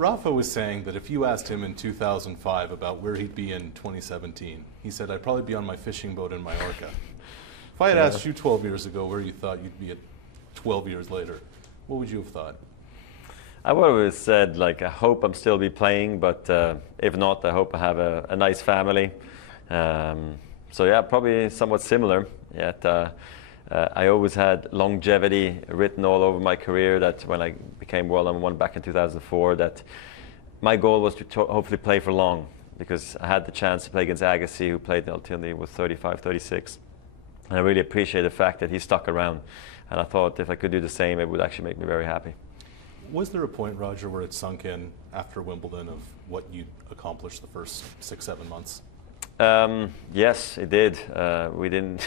Rafa was saying that if you asked him in 2005 about where he'd be in 2017, he said, I'd probably be on my fishing boat in Mallorca. If I had asked you 12 years ago where you thought you'd be at 12 years later, what would you have thought? I would have always said, like, I hope I'm still be playing, but if not, I hope I have a nice family. So yeah, probably somewhat similar. Yet I always had longevity written all over my career, that when I became world number one back in 2004, that my goal was to hopefully play for long, because I had the chance to play against Agassi, who played until he was 35, 36. And I really appreciate the fact that he stuck around. And I thought if I could do the same, it would actually make me very happy. Was there a point, Roger, where it sunk in after Wimbledon of what you accomplished the first 6-7 months? Yes, it did. We didn't.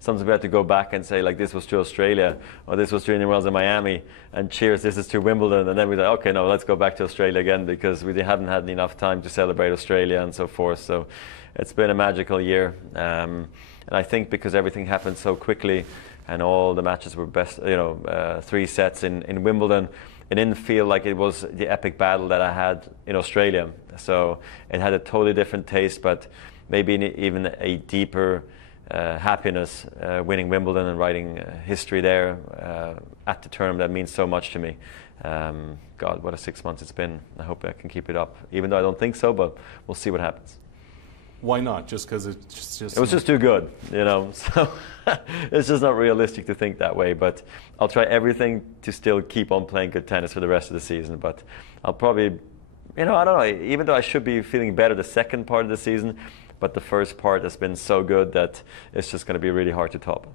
Sometimes we had to go back and say, like, this was to Australia, or this was to Indian Wells in Miami, and cheers, this is to Wimbledon. And then we thought, okay, no, let's go back to Australia again, because we haven't had enough time to celebrate Australia and so forth. So it's been a magical year. And I think because everything happened so quickly, and all the matches were best, 3 sets in Wimbledon, it didn't feel like it was the epic battle that I had in Australia. So it had a totally different taste, but maybe even a deeper happiness winning Wimbledon and writing history there at the tournament. That means so much to me. God, what a 6 months it's been. I hope I can keep it up, even though I don't think so, but we'll see what happens. Why not? Just because it's just... It was just too good, so it's just not realistic to think that way. But I'll try everything to still keep on playing good tennis for the rest of the season. But I'll probably, I don't know, even though I should be feeling better the second part of the season, but the first part has been so good that it's just going to be really hard to top.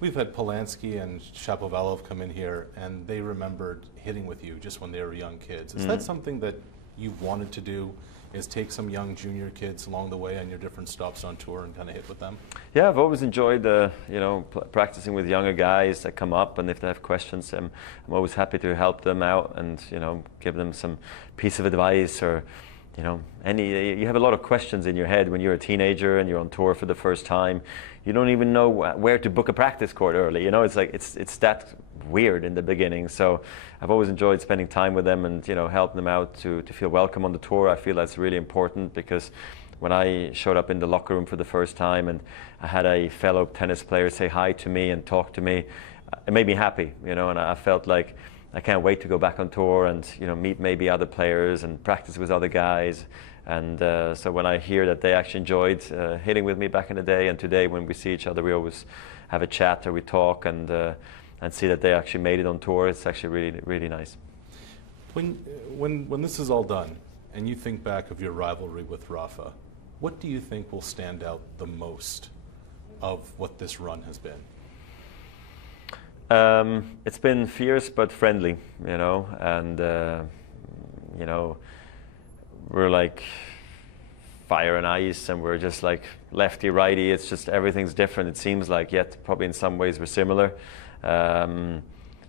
We've had Polanski and Shapovalov come in here, and they remembered hitting with you just when they were young kids. Is that something that you've wanted to do, is take some young junior kids along the way on your different stops on tour and kind of hit with them? Yeah, I've always enjoyed practicing with younger guys that come up, and if they have questions, I'm always happy to help them out and give them some piece of advice, or you have a lot of questions in your head when you're a teenager and you're on tour for the first time. You don't even know where to book a practice court early. It's like it's that weird in the beginning. So I've always enjoyed spending time with them and helping them out to feel welcome on the tour. I feel that's really important, because when I showed up in the locker room for the first time and I had a fellow tennis player say hi to me and talk to me, it made me happy, and I felt like I can't wait to go back on tour and meet maybe other players and practice with other guys. And so when I hear that they actually enjoyed hitting with me back in the day, and today when we see each other, we always have a chat or we talk and see that they actually made it on tour, it's actually really, really nice. When this is all done and you think back of your rivalry with Rafa, what do you think will stand out the most of what this run has been? It's been fierce but friendly, and we're like fire and ice, and we're just like lefty righty. It's just everything's different, it seems like, yet probably in some ways we're similar. And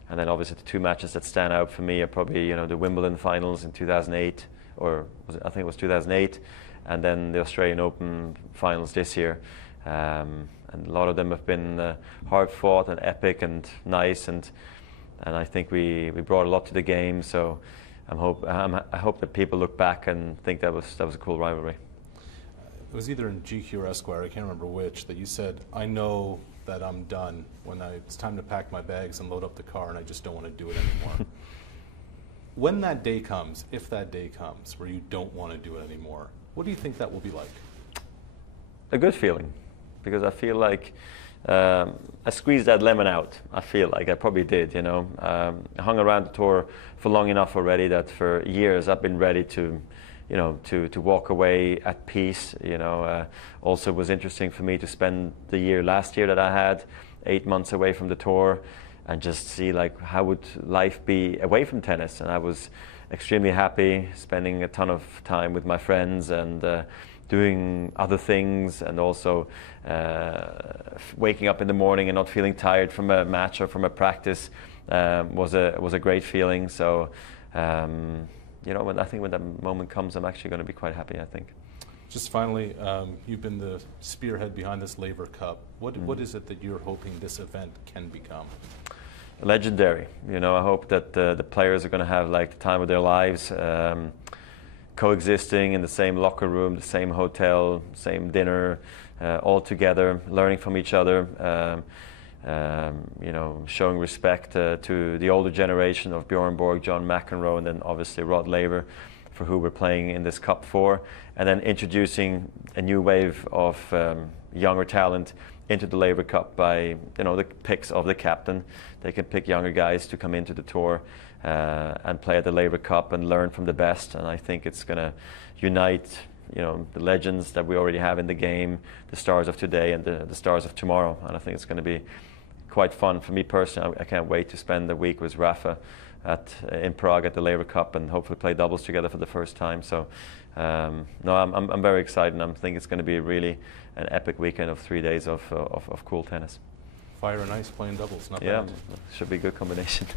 then obviously the 2 matches that stand out for me are probably the Wimbledon finals in 2008, or I think it was 2008, and then the Australian Open finals this year. And a lot of them have been hard fought and epic and nice, and I think we brought a lot to the game. So I hope that people look back and think that was a cool rivalry. It was either in GQ or Esquire, I can't remember which, that you said, I know that I'm done when it's time to pack my bags and load up the car, and I just don't want to do it anymore. When that day comes, if that day comes, where you don't want to do it anymore, what do you think that will be like? A good feeling. Because I feel like I squeezed that lemon out. I feel like I probably did, I hung around the tour for long enough already that for years I've been ready to walk away at peace. Also it was interesting for me to spend the year last year that I had 8 months away from the tour and just see like how would life be away from tennis. And I was extremely happy, spending a ton of time with my friends and doing other things, and also waking up in the morning and not feeling tired from a match or from a practice was a great feeling. So I think when that moment comes, I'm actually going to be quite happy, I think. Just finally, you've been the spearhead behind this Laver Cup. What is it that you're hoping this event can become? legendary. You know, I hope that the players are going to have like the time of their lives, coexisting in the same locker room, the same hotel, same dinner, all together, learning from each other. You know, showing respect to the older generation of Bjorn Borg, John McEnroe, and then obviously Rod Laver, for who we're playing in this Cup for, and then introducing a new wave of younger talent into the Laver Cup by, you know, the picks of the captain. They can pick younger guys to come into the tour and play at the Laver Cup and learn from the best. And I think it's going to unite, you know, the legends that we already have in the game, the stars of today and the stars of tomorrow. And I think it's going to be quite fun for me personally. I can't wait to spend the week with Rafa in Prague at the Laver Cup and hopefully play doubles together for the first time. So no, I'm very excited, and I think it's going to be really an epic weekend of 3 days of cool tennis. Fire and ice playing doubles, not yeah, bad. Should be a good combination.